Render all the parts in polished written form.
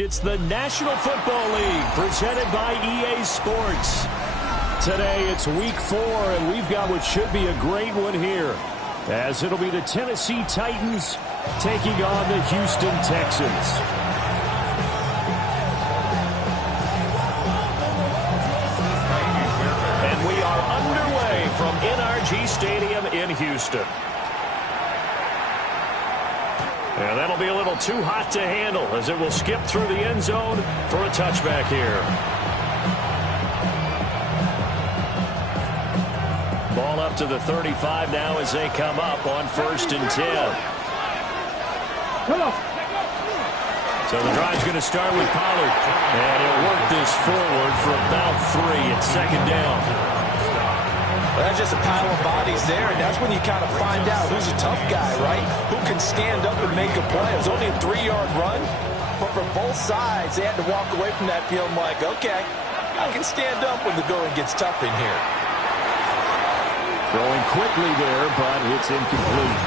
It's the National Football League presented by EA Sports. Today it's week 4 and we've got what should be a great one here, as it'll be the Tennessee Titans taking on the Houston Texans. And we are underway from NRG Stadium in Houston. And that'll be a little too hot to handle as it will skip through the end zone for a touchback here. Ball up to the 35 now as they come up on 1st and 10. So the drive's going to start with Pollard. And he'll work this forward for about 3 at 2nd down. Well, that's just a pile of bodies there, and that's when you kind of find out who's a tough guy, right? Who can stand up and make a play. It was only a 3-yard run, but from both sides, they had to walk away from that field like, okay, I can stand up when the going gets tough in here. Throwing quickly there, but it's incomplete.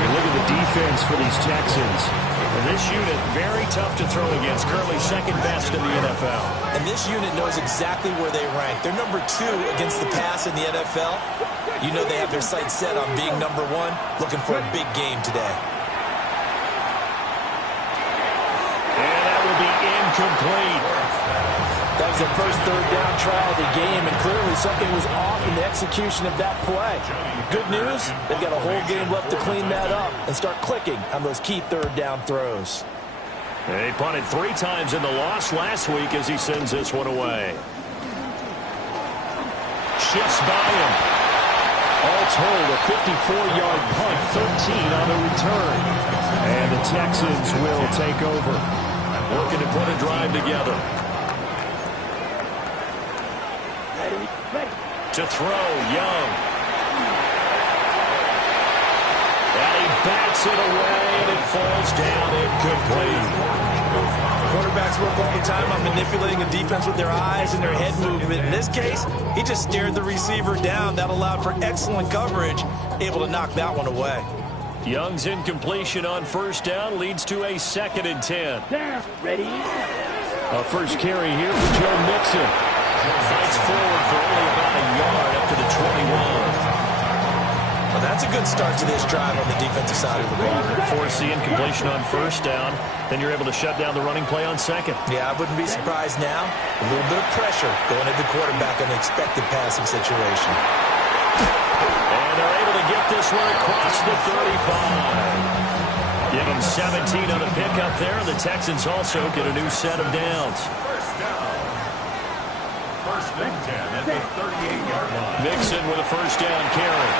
Hey, look at the defense for these Texans. And this unit, very tough to throw against. Currently 2nd best in the NFL. And this unit knows exactly where they rank. They're number 2 against the pass in the NFL. You know they have their sights set on being number 1, looking for a big game today. And that will be incomplete. That was the first 3rd down try of the game, and clearly something was off in the execution of that play. Good news, they've got a whole game left to clean that up and start clicking on those key 3rd down throws. He punted 3 times in the loss last week as he sends this one away. Shifts by him. All told, a 54-yard punt, 13 on the return. And the Texans will take over. Working to put a drive together. To throw, Young. And he bats it away, and it falls down incomplete. Quarterbacks work all the time on manipulating a defense with their eyes and their head movement. In this case, he just stared the receiver down. That allowed for excellent coverage, able to knock that one away. Young's incompletion on 1st down leads to a 2nd and 10. Ready? A first carry here for Joe Mixon. Fights forward for only about a yard up to the 21. Well, that's a good start to this drive on the defensive side of the ball. Force the incompletion on 1st down. Then you're able to shut down the running play on 2nd. Yeah, I wouldn't be surprised now. A little bit of pressure going at the quarterback in an expected passing situation. And they're able to get this one across the 35. Give them 17 on a pickup there. The Texans also get a new set of downs. First and 10 at the 38-yard line. Mixon with a 1st down carry.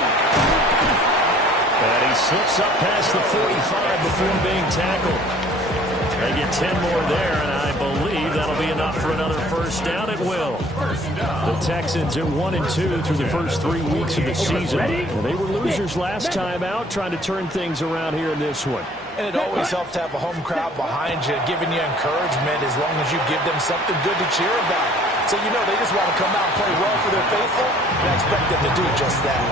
And he slips up past the 45 before being tackled. They get 10 more there, and I believe that'll be enough for another 1st down. It will. The Texans are 1-2 through the first 3 weeks of the season. And they were losers last time out, trying to turn things around here in this one. And it always helps to have a home crowd behind you, giving you encouragement as long as you give them something good to cheer about. So you know they just want to come out and play well for their faithful, and I expect them to do just that.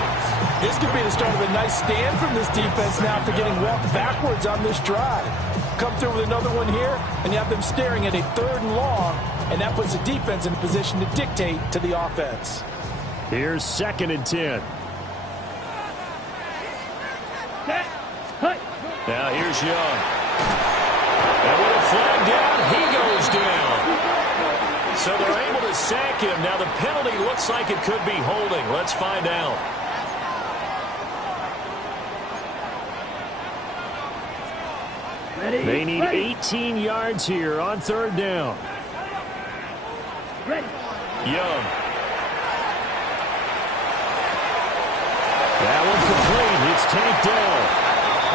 This could be the start of a nice stand from this defense now after getting walked backwards on this drive. Come through with another one here, and you have them staring at a 3rd and long, and that puts the defense in a position to dictate to the offense. Here's 2nd and 10. Now here's Young. And with a flag down, he goes down. So they're able to sack him. Now the penalty looks like it could be holding. Let's find out. They need 18 yards here on 3rd down. Young. That one complete. It's tanked down.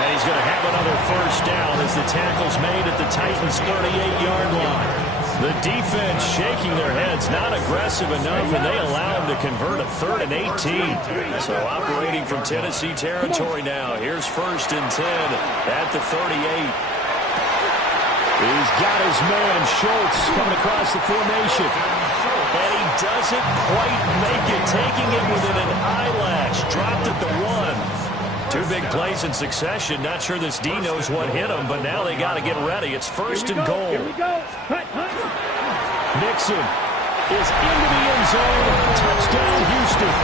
And he's going to have another 1st down as the tackle's made at the Titans' 38-yard line. The defense shaking their heads, not aggressive enough, and they allow them to convert a 3rd and 18. So operating from Tennessee territory now. Here's 1st and 10 at the 38. He's got his man, Schultz, coming across the formation. And he doesn't quite make it, taking it within an eyelash. Dropped at the 1. 2 big plays in succession. Not sure this D knows what hit him, but now they got to get ready. It's 1st and goal. Here we go. Mixon is into the end zone. Touchdown, Houston.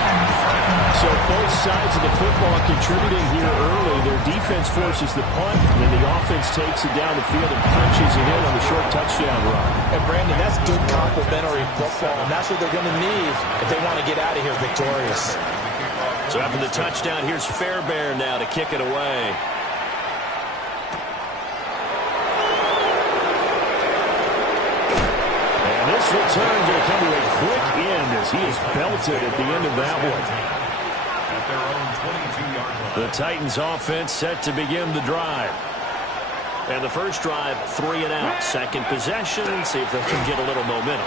So both sides of the football contributing here early. Their defense forces the punt, and then the offense takes it down the field and punches it in on the short touchdown run. And, Brandon, that's good complementary football, and that's what they're going to need if they want to get out of here victorious. So after the touchdown, here's Fairbairn now to kick it away. And this return going to come to a quick end as he is belted at the end of that one. At their own 22-yard line. The Titans offense set to begin the drive. And the first drive, 3 and out. Second possession, see if they can get a little momentum.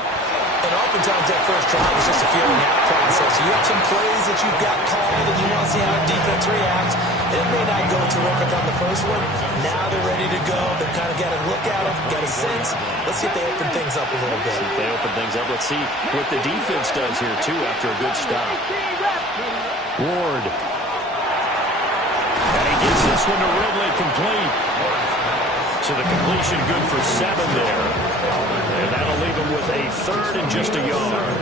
And oftentimes that first drive is just a feeling out process. You have some plays that you've got called and you want to see how the defense reacts. It may not go terrific on the first one. Now they're ready to go. They've kind of got to look at them, got a sense. Let's see if they open things up a little bit. If they open things up, let's see what the defense does here, too, after a good stop. Ward. And he gets this one to Ridley complete. So the completion good for 7 there. And that'll leave him with a 3rd and just a yard.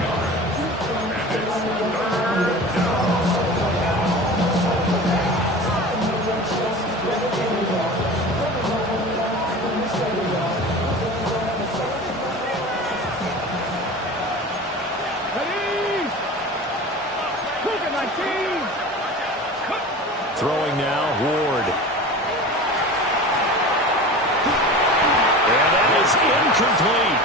Throwing now, Ward. And that is incomplete.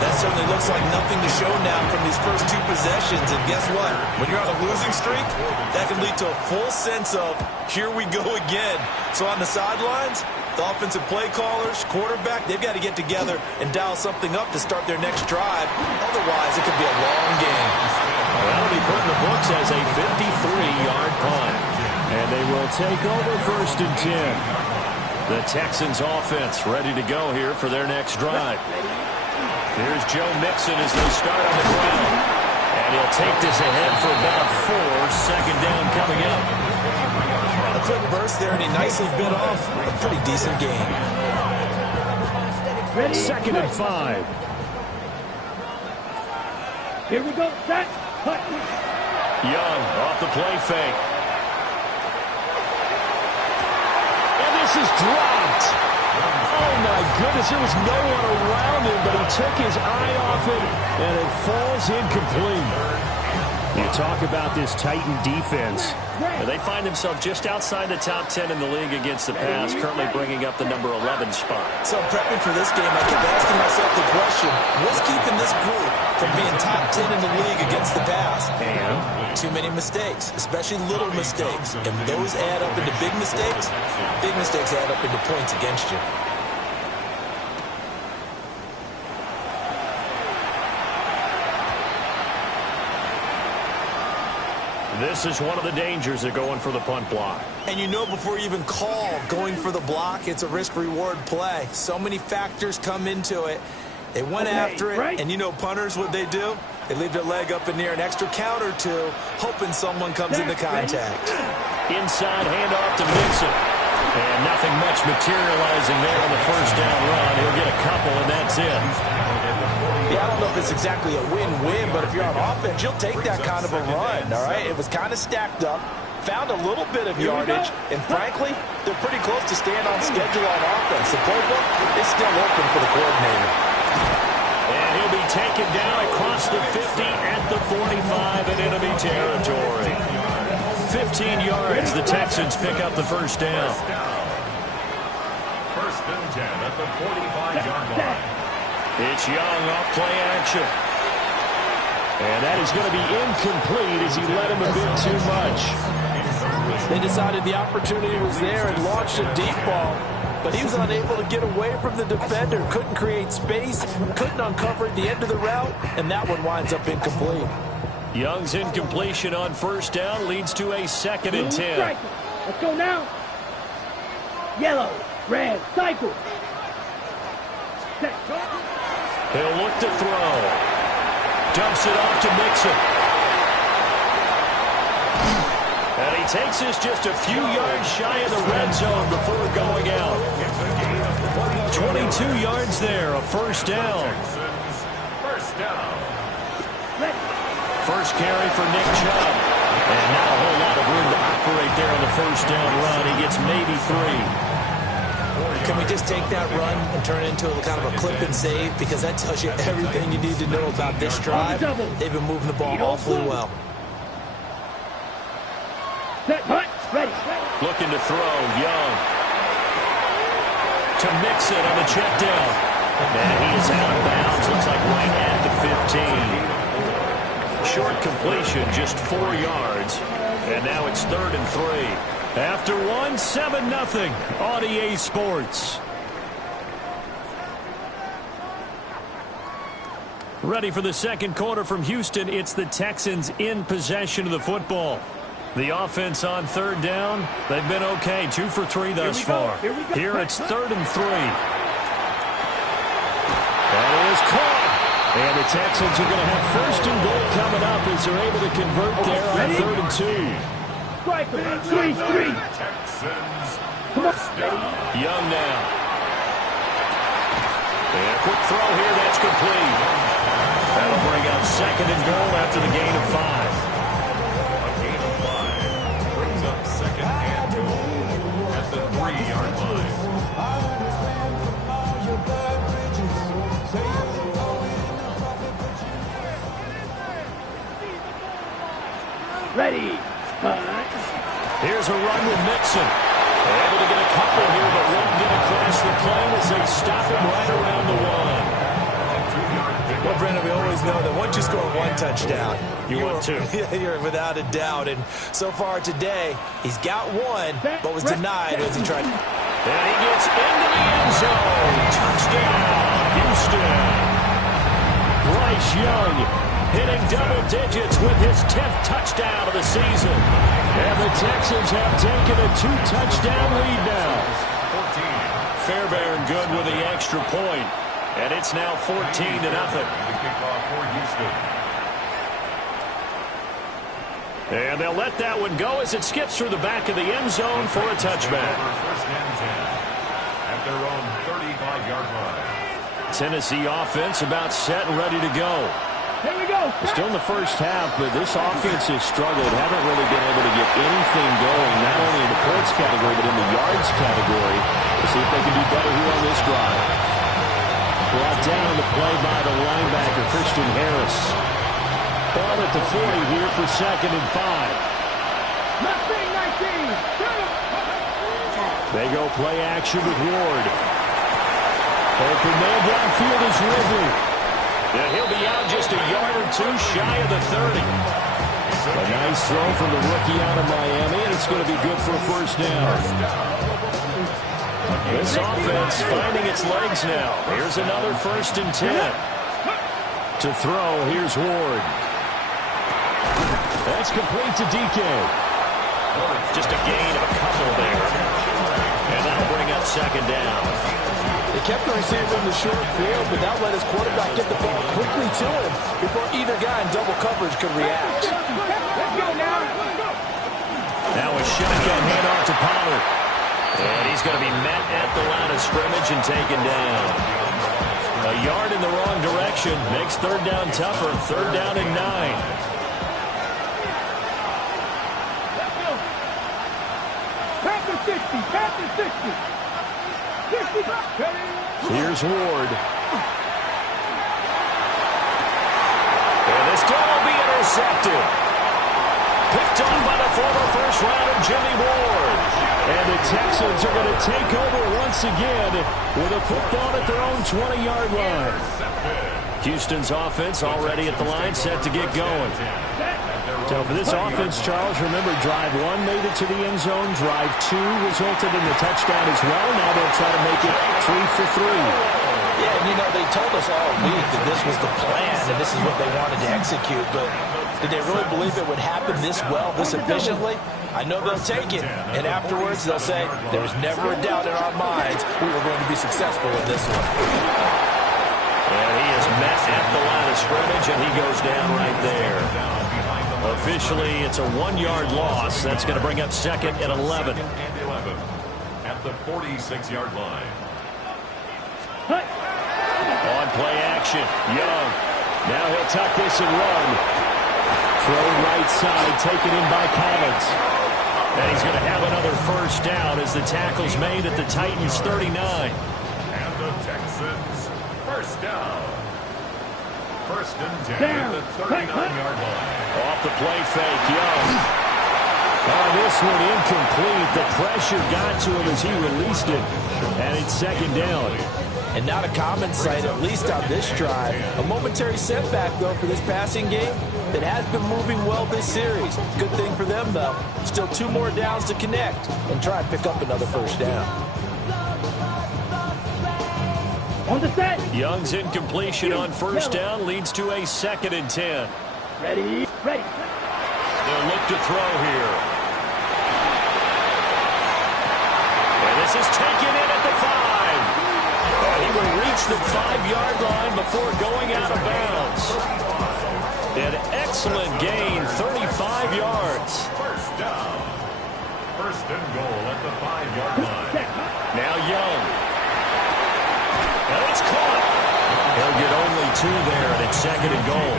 That certainly looks like nothing to show now from these first 2 possessions. And guess what? When you're on a losing streak, that can lead to a full sense of, here we go again. So on the sidelines, the offensive play callers, quarterback, they've got to get together and dial something up to start their next drive. Otherwise, it could be a long game. That'll be put in the books as a 53-yard punt. And they will take over 1st and 10. The Texans offense ready to go here for their next drive. Here's Joe Mixon as they start on the ground. And he'll take this ahead for about 4. Second down coming up. A quick burst there, and he nicely bit off a pretty decent game. 2nd and 5. Here we go. Set. Cut. Young off the play fake. This is dropped. Oh, my goodness. There was no one around him, but he took his eye off it, and it falls incomplete. You talk about this Titan defense. They find themselves just outside the top 10 in the league against the pass, currently bringing up the number 11 spot. So prepping for this game, I kept asking myself the question, what's keeping this group from being top 10 in the league against the pass? And too many mistakes, especially little mistakes. And those add up into big mistakes. Big mistakes add up into points against you. This is one of the dangers of going for the punt block. And you know before you even call going for the block, it's a risk-reward play. So many factors come into it. They went after it, and you know punters, what they do? They leave their leg up in the air an extra count or two, hoping someone comes into contact. Inside handoff to Mixon. And nothing much materializing there on the first down run. He'll get a couple, and that's it. Yeah, I don't know if it's exactly a win-win, but if you're on offense, you'll take that kind of a run, all right? It was kind of stacked up, found a little bit of yardage, and frankly, they're pretty close to staying on schedule on offense. The playbook is still open for the coordinator. And he'll be taken down across the 50 at the 45 in enemy territory. 15 yards, the Texans pick up the first down. 1st and 10 at the 45-yard line. It's Young off play action. And that is going to be incomplete as he led him a bit too much. They decided the opportunity was there and launched a deep ball. but he was unable to get away from the defender. Couldn't create space, couldn't uncover the end of the route, and that one winds up incomplete. Young's incompletion on first down leads to a 2nd and 10. Let's go now. Yellow, red, cycle. He'll look to throw. Dumps it off to Mixon. And he takes us just a few yards shy of the red zone before going out. 22 yards there, a first down. First down. First carry for Nick Chubb. And not a whole lot of room to operate there on the first down run. He gets maybe 3. Can we just take that run and turn it into a kind of a clip and save? Because that tells you everything you need to know about this drive. They've been moving the ball awfully well. Ready. Looking to throw, Young. To Mixon on the check down. And he is out of bounds. Looks like right at the 15. Short completion, just 4 yards. And now it's 3rd and 3. After 1, 7-0 on EA Sports. Ready for the second quarter from Houston. It's the Texans in possession of the football. The offense on 3rd down, they've been okay. 2 for 3 thus far. Here it's 3rd and 3. That is caught. And the Texans are going to have 1st and goal coming up as they're able to convert there on 3rd and 2. Three. Texans. First down. Young now. And a quick throw here, that's complete. That'll bring up 2nd and goal after the gain of 5. A gain of 5 brings up 2nd and goal at the 3-yard line. Ready. Here's a run with Mixon. Able to get a couple here, but won't get across the plane as they stop him right around the 1. Well, Brandon, we always know that once you score 1 touchdown, want 2. You're without a doubt. And so far today, he's got 1, but was denied as he tried. And he gets into the end zone. Touchdown, Houston. Bryce Young hitting double digits with his 10th touchdown of the season. And the Texans have taken a 2-touchdown lead now. Fairbairn good with the extra point. And it's now 14-0. The kickoff for Houston. And they'll let that one go as it skips through the back of the end zone for a touchback. First and 10 at their own 35-yard line. Tennessee offense about set and ready to go. Here we go. Still in the first half, but this offense has struggled. Haven't really been able to get anything going, not only in the points category, but in the yards category. We'll see if they can do better here on this drive. Brought down on the play by the linebacker, Christian Harris. Ball at the 40 here for 2nd and 5. 19. They go play action with Ward. Open man downfield is Ridley. And he'll be out just a yard or 2 shy of the 30. A nice throw from the rookie out of Miami, and it's going to be good for a first down. This offense finding its legs now. Here's another 1st and 10. To throw, here's Ward. That's complete to DK. Just a gain of a couple there. And that'll bring up 2nd down. They kept the receiver in the short field, but that let his quarterback get the ball quickly to him before either guy in double coverage could react. Now a shotgun handoff to Pollard. And he's going to be met at the line of scrimmage and taken down. A yard in the wrong direction makes 3rd down tougher. 3rd down and 9. Here's Ward. And this ball will be intercepted. Picked on by the former first rounder, Jimmy Ward. And the Texans are going to take over once again with a football at their own 20-yard line. Houston's offense already at the line, set to get going. So for this offense, Charles, remember, drive 1 made it to the end zone. Drive 2 resulted in the touchdown as well. Now they'll try to make it 3 for 3. Yeah, and you know, they told us all week that this was the plan and this is what they wanted to execute, but did they really believe it would happen this well, this efficiently? I know they'll take it, and afterwards they'll say, there was never a doubt in our minds we were going to be successful in this one. And he is met at the line of scrimmage, and he goes down right there. Officially, it's a 1-yard loss. That's going to bring up 2nd and 11. At the 46-yard line. On play action, Young. Now he'll tuck this and run. Throw right side, taken in by Collins. And he's going to have another first down as the tackle's made at the Titans' 39. And the Texans, first down. First and 10 at the 39-yard line. Off the play fake, Young. Oh, this one incomplete. The pressure got to him as he released it. And it's 2nd down. And not a common sight, at least on this drive. A momentary setback, though, for this passing game that has been moving well this series. Good thing for them, though. Still 2 more downs to connect and try and pick up another first down. On the set. Young's incompletion on first down leads to a 2nd and 10. Ready. Ready. They'll look to throw here. And this is taken in at the 5. He will reach the 5-yard line before going out of bounds. An excellent gain, 35 yards. First down. First and goal at the 5-yard line. Now Young. And it's caught. He'll get only 2 there, and it's 2nd and goal.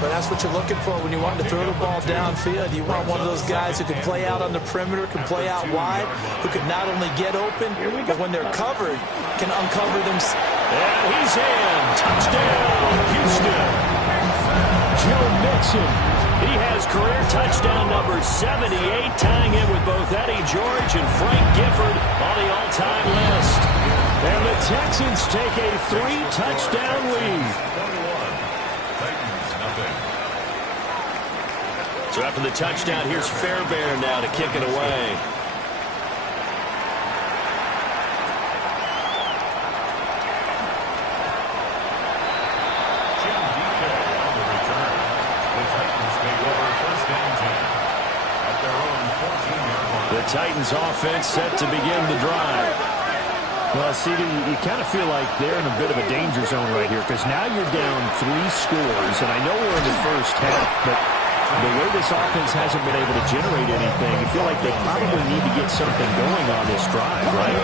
But that's what you're looking for when you want to throw the ball downfield. You want one of those guys who can play out on the perimeter, can play out wide, who can not only get open, but when they're covered, can uncover them. And he's in. Touchdown, Houston. Joe Mixon. He has career touchdown number 78, tying it with both Eddie George and Frank Gifford on the all-time list. And the Texans take a 3-touchdown lead. So after the touchdown, here's Fairbairn now to kick it away. Jim DK on the return. The Titans take over first and 10 at their own 14-yard line. The Titans offense set to begin the drive. Well, CD, you kind of feel like they're in a bit of a danger zone right here because now you're down 3 scores, and I know we're in the first half, but the way this offense hasn't been able to generate anything, you feel like they probably need to get something going on this drive, right?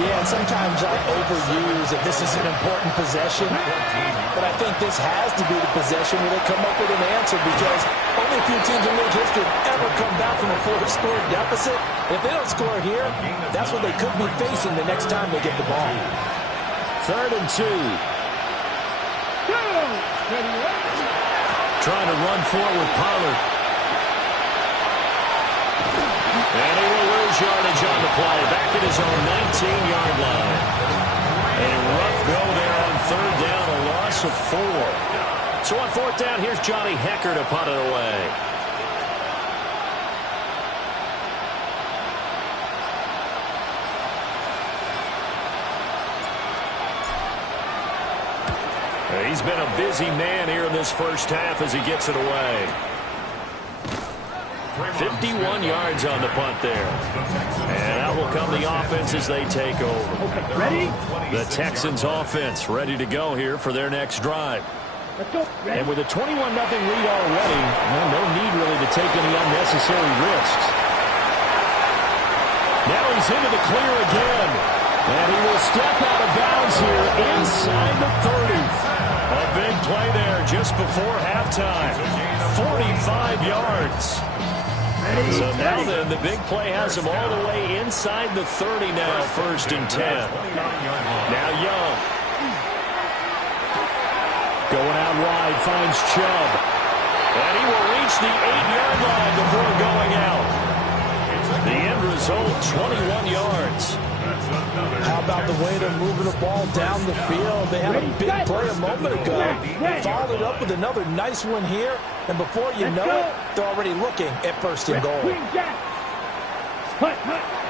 Yeah, and sometimes I overuse that this is an important possession, but I think this has to be the possession where they come up with an answer because only a few teams in league history have ever come back from a 4-score deficit. If they don't score here, that's what they could be facing the next time they get the ball. 3rd and 2. Trying to run forward, Pollard. And he will lose yardage on the play. Back at his own 19-yard line. A rough go there on 3rd down, a loss of 4. So on 4th down, here's Johnny Hekker to punt it away. He's been a busy man here in this first half as he gets it away. 51 yards on the punt there. And out will come the offense as they take over. Okay, ready? The Texans offense ready to go here for their next drive. Let's go. Ready? And with a 21-0 lead already, well, no need really to take any unnecessary risks. Now he's into the clear again. And he will step out of bounds here inside the 30. A big play there just before halftime. 45 yards. So now then, the big play has him all the way inside the 30 now, 1st and 10. Now Young. Going out wide, finds Chubb. And he will reach the 8-yard line before going out. The end result, 21 yards. How about the way they're moving the ball down the field? They had a big play a moment ago. Followed up with another nice one here. And before you know it, they're already looking at first and goal.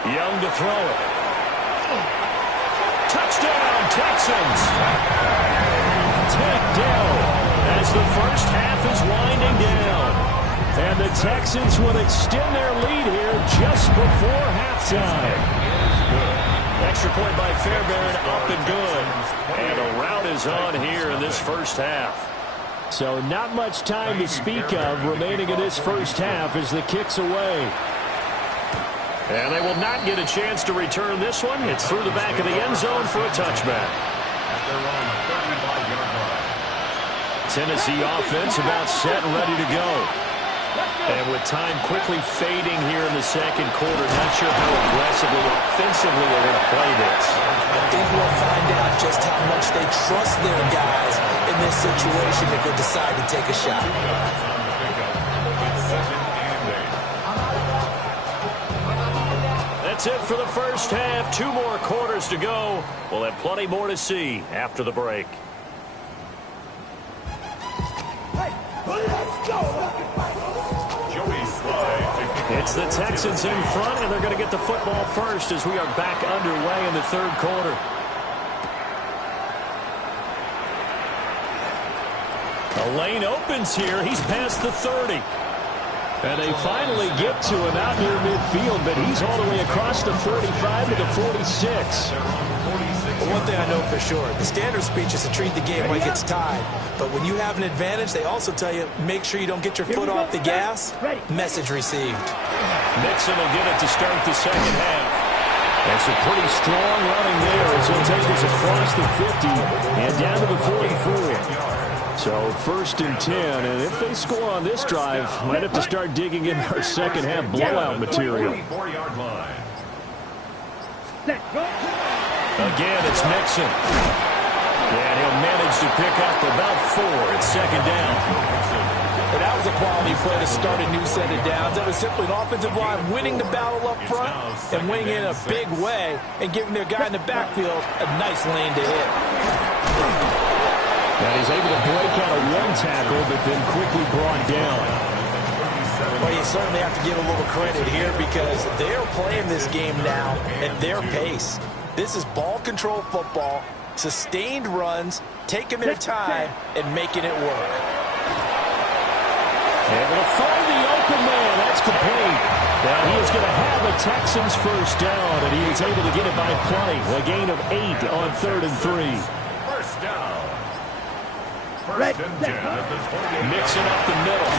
Young to throw it. Touchdown, Texans. Takedown as the first half is winding down. And the Texans will extend their lead here just before halftime. Extra point by Fairbairn, up and good. And a rout is on here in this first half. So not much time to speak of remaining in this first half as the kick's away. And they will not get a chance to return this one. It's through the back of the end zone for a touchback. Tennessee offense about set and ready to go. And with time quickly fading here in the second quarter, not sure how aggressively, offensively they're going to play this. I think we'll find out just how much they trust their guys in this situation if they decide to take a shot. That's it for the first half. 2 more quarters to go. We'll have plenty more to see after the break. It's the Texans in front, and they're going to get the football first as we are back underway in the third quarter. The lane opens here. He's past the 30. And they finally get to him out near midfield, but he's all the way across the 45 to the 46. But one thing I know for sure, the standard speech is to treat the game like it's tied. But when you have an advantage, they also tell you, make sure you don't get your foot off the gas. Message received. Mixon will get it to start the second half. And some pretty strong running there as he'll take us across the 50 and down to the 44. So first and 10, and if they score on this drive, might have to start digging in our second half blowout material. Again, it's Mixon. And he'll manage to pick up about 4. It's second down. And that was a quality play to start a new set of downs. That was simply an offensive line winning the battle up front and winning in a big way and giving their guy in the backfield a nice lane to hit. And he's able to break out a 1 tackle, but then quickly brought down. Well, you certainly have to give a little credit here because they're playing this game now at their pace. This is ball control football, sustained runs, taking their time, and making it work. Able to find the open man. That's complete. Now he is going to have a Texans first down, and he is able to get it by play. A gain of 8 on 3rd and 3. First down. First and 10 at the 28. Mixing up the middle.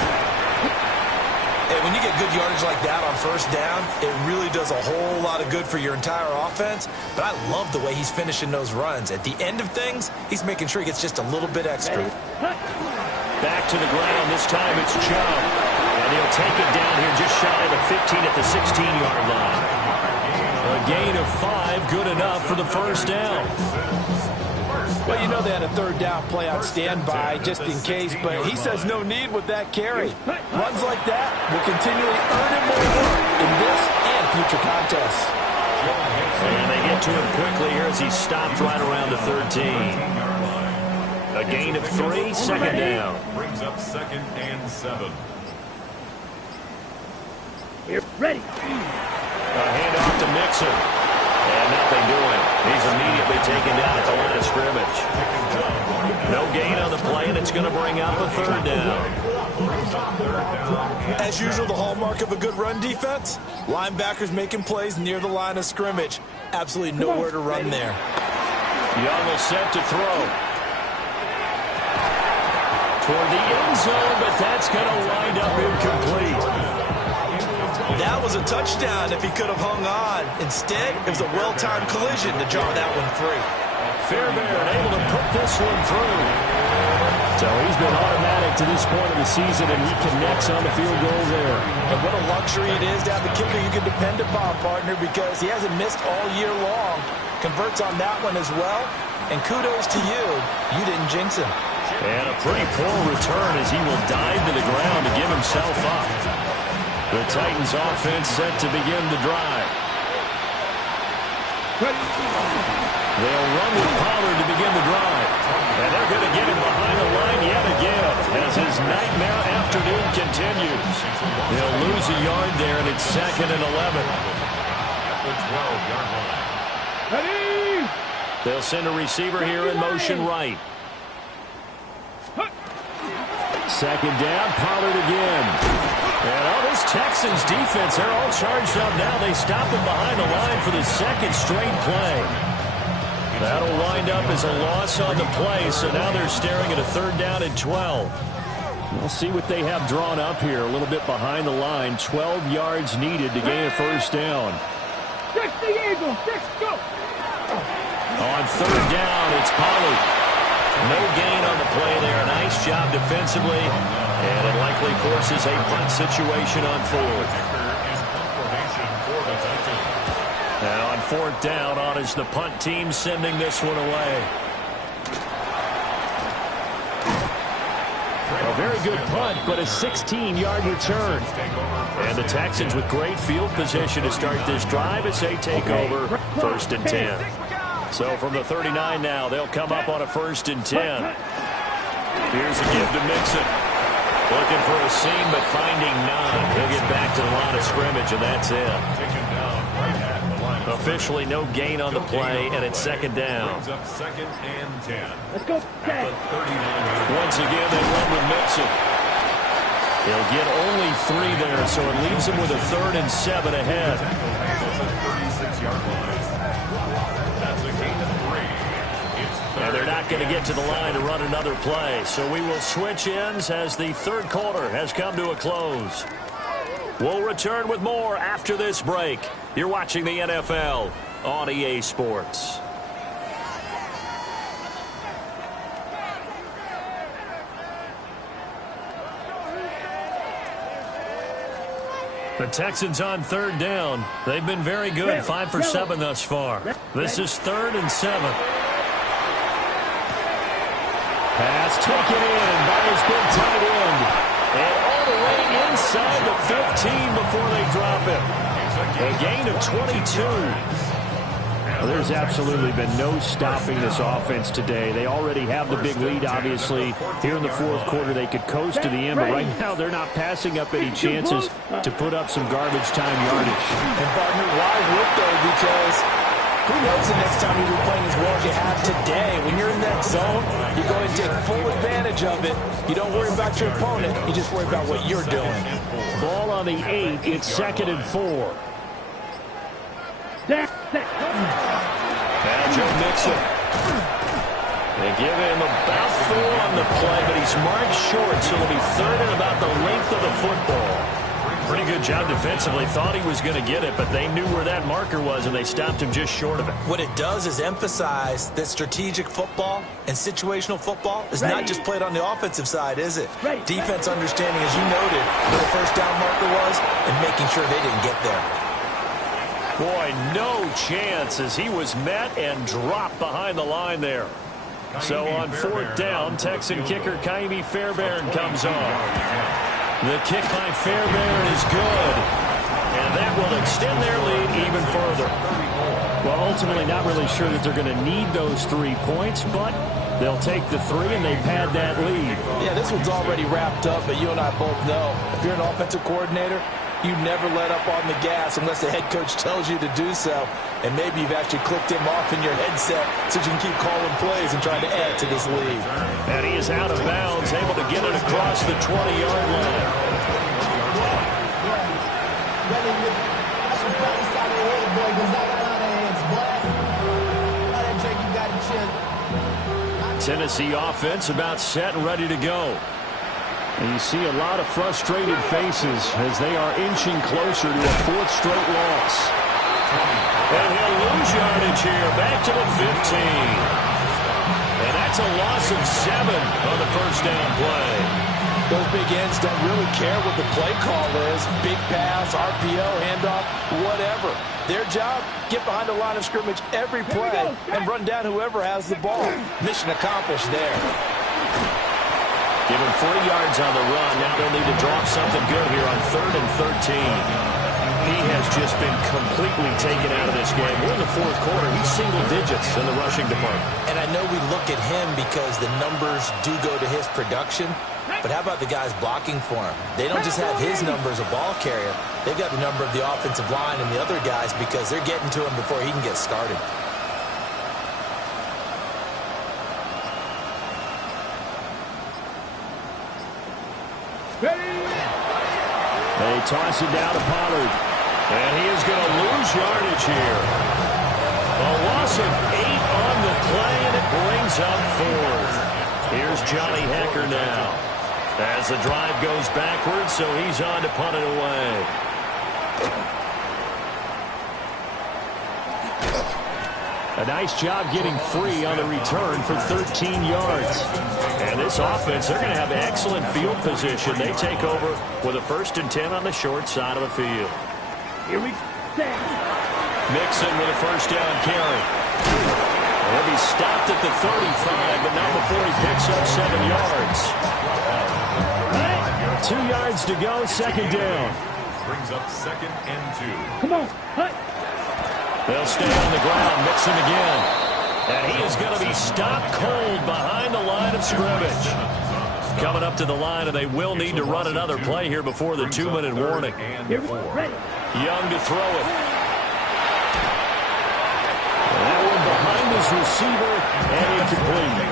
And when you get good yardage like that on first down, it really does a whole lot of good for your entire offense. But I love the way he's finishing those runs. At the end of things, he's making sure he gets just a little bit extra. Back to the ground. This time it's Chubb. And he'll take it down here just shy of the 15 at the 16-yard line. A gain of 5, good enough for the first down. Well, you know they had a 3rd down play on standby just in case, but he says no need with that carry. Runs like that will continually earn him more work in this and future contests. And they get to him quickly here as he stopped right around the 13. A gain of 3, second down. Brings up 2nd and 7. Here, ready. A handoff to Mixon. And nothing doing. He's immediately taken down at the line of scrimmage. No gain on the play, and it's going to bring up a 3rd down. As usual, the hallmark of a good run defense, linebackers making plays near the line of scrimmage. Absolutely nowhere to run there. Young will set to throw. Toward the end zone, but that's going to wind up incomplete. That was a touchdown if he could have hung on. Instead, it was a well-timed collision to draw that one free. Fairbairn able to put this one through. So he's been automatic to this point of the season, and he connects on the field goal there. And what a luxury it is to have a kicker you can depend upon, partner, because he hasn't missed all year long. Converts on that one as well. And kudos to you. You didn't jinx him. And a pretty poor return as he will dive to the ground to give himself up. The Titans offense set to begin the drive. They'll run with Pollard to begin the drive. And they're going to get him behind the line yet again as his nightmare afternoon continues. They'll lose a yard there, and it's 2nd and 11. At the 12-yard line. Ready. They'll send a receiver here in motion right. 2nd down, Pollard again. And all this Texans defense, they're all charged up now. They stop him behind the line for the 2nd straight play. That'll wind up as a loss on the play, so now they're staring at a 3rd down and 12. We'll see what they have drawn up here. A little bit behind the line. 12 yards needed to gain a 1st down. 60 Eagles. 6 go. On 3rd down, it's Pollard. No gain on the play there. Nice job defensively. And it likely forces a punt situation on 4th. Now on 4th down, on is the punt team sending this one away. A very good punt, but a 16-yard return. And the Texans with great field position to start this drive as they take over 1st and 10. So from the 39 now, they'll come up on a 1st and 10. Here's a give to Mixon. Looking for a seam, but finding none. He'll get back to the line of scrimmage, and that's it. Officially no gain on the play, and it's 2nd down. Brings up 2nd and 10. Let's go. At the 39. Once again, they run with Mixon. He'll get only 3 there, so it leaves him with a 3rd and 7 ahead. At the 36-yard line. That's a gain of 3. And they're not going to get to the line to run another play. So we will switch ends as the 3rd quarter has come to a close. We'll return with more after this break. You're watching the NFL on EA Sports. The Texans on 3rd down. They've been very good, 5 for 7 thus far. This is 3rd and 7. Pass taken in by his big tight end. And all the way inside the 15 before they drop him. A gain of 22. Well, there's absolutely been no stopping this offense today. They already have the big lead, obviously. Here in the 4th quarter, they could coast to the end, but right now they're not passing up any chances to put up some garbage time yardage. And, partner, why would they? Because who knows the next time you'll be playing as well as you have today. When you're in that zone, you go and take full advantage of it. You don't worry about your opponent. You just worry about what you're doing. Ball on the 8. It's 2nd and 4. Now Joe Mixon. They give him about 4 on the play, but he's marked short, so it'll be 3rd and about the length of the football. Pretty good job defensively. Thought he was going to get it, but they knew where that marker was, and they stopped him just short of it. What it does is emphasize that strategic football and situational football is not just played on the offensive side, is it? Defense understanding, as you noted, where the 1st down marker was and making sure they didn't get there. Boy, no chance as he was met and dropped behind the line there. So on 4th down, Texan kicker Ka'imi Fairbairn comes on. The kick by Fairbairn is good. And that will extend their lead even further. Well, ultimately not really sure that they're going to need those 3 points, but they'll take the 3 and they've had that lead. Yeah, this one's already wrapped up, but you and I both know if you're an offensive coordinator, you never let up on the gas unless the head coach tells you to do so. And maybe you've actually clicked him off in your headset so you can keep calling plays and trying to add to this lead. And he is out of bounds, able to get it across the 20-yard line. Tennessee offense about set and ready to go. And you see a lot of frustrated faces as they are inching closer to a 4th straight loss. And he'll lose yardage here, back to the 15. And that's a loss of 7 on the 1st down play. Those big ends don't really care what the play call is. Big pass, RPO, handoff, whatever. Their job, get behind the line of scrimmage every play and run down whoever has the ball. Mission accomplished there. Give him 40 yards on the run. Now they'll need to draw up something good here on 3rd and 13. He has just been completely taken out of this game. We're in the fourth quarter. He's single digits in the rushing department. And I know we look at him because the numbers do go to his production. But how about the guys blocking for him? They don't just have his number as a ball carrier. They've got the number of the offensive line and the other guys because they're getting to him before he can get started. They toss it down to Pollard. And he is going to lose yardage here. A loss of 8 on the play, and it brings up 4th. Here's Johnny Hekker now. As the drive goes backwards, so he's on to punt it away. A nice job getting free on the return for 13 yards. And this offense, they're going to have excellent field position. They take over with a 1st and 10 on the short side of the field. Here we stand. Mixon with a 1st down carry. He'll be stopped at the 35, but not before he picks up 7 yards. 2 yards to go, 2nd down. Brings up 2nd and 2. Come on. Hut. They'll stay on the ground. Mixon again. And he is going to be stopped cold behind the line of scrimmage. Coming up to the line, and they will need to run another play here before the 2-minute warning. Here we ready. Young to throw it. That one behind his receiver and incomplete.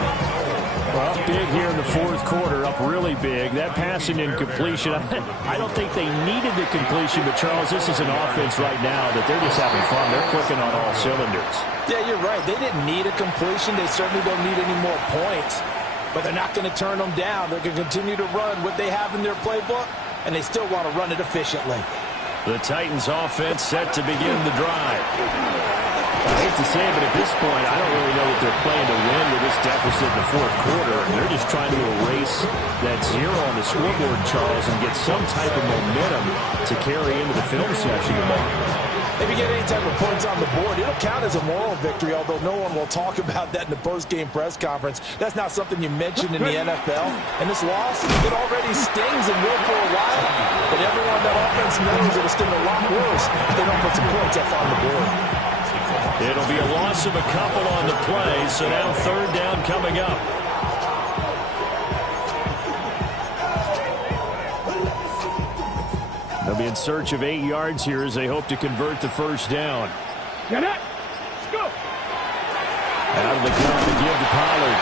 Well, up big here in the fourth quarter, up really big. That passing incompletion, I don't think they needed the completion, but Charles, this is an offense right now that they're just having fun. They're clicking on all cylinders. Yeah, you're right. They didn't need a completion. They certainly don't need any more points. But they're not going to turn them down. They're going to continue to run what they have in their playbook, and they still want to run it efficiently. The Titans offense set to begin the drive. I hate to say it, but at this point, I don't really know that they're playing to win with this deficit in the fourth quarter. They're just trying to erase that 0 on the scoreboard, Charles, and get some type of momentum to carry into the film session tomorrow. If you get any type of points on the board, it'll count as a moral victory, although no one will talk about that in the post-game press conference. That's not something you mentioned in the NFL. And this loss, it already stings and will for a while. But everyone that offense knows it'll sting a lot worse if they don't put some points up on the board. It'll be a loss of a couple on the play, so now 3rd down coming up. They'll be in search of 8 yards here as they hope to convert the 1st down. Get up. Let's go. Out of the gun to give to Pollard.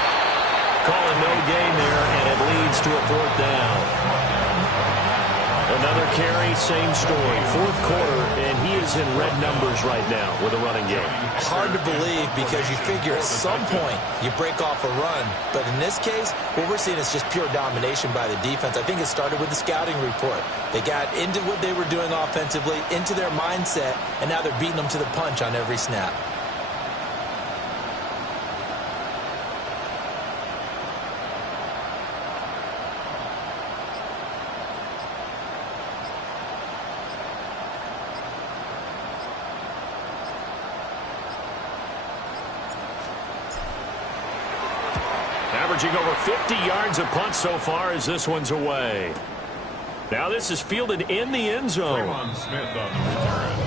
Calling no gain there, and it leads to a 4th down. Another carry, same story. Fourth quarter, and he is in red numbers right now with a running game. Hard to believe because you figure at some point you break off a run. But in this case, what we're seeing is just pure domination by the defense. I think it started with the scouting report. They got into what they were doing offensively, into their mindset, and now they're beating them to the punch on every snap. Averaging over 50 yards a punt so far as this one's away. Now this is fielded in the end zone. Draymond Smith on the return.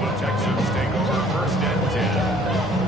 The Texans take over 1st and 10.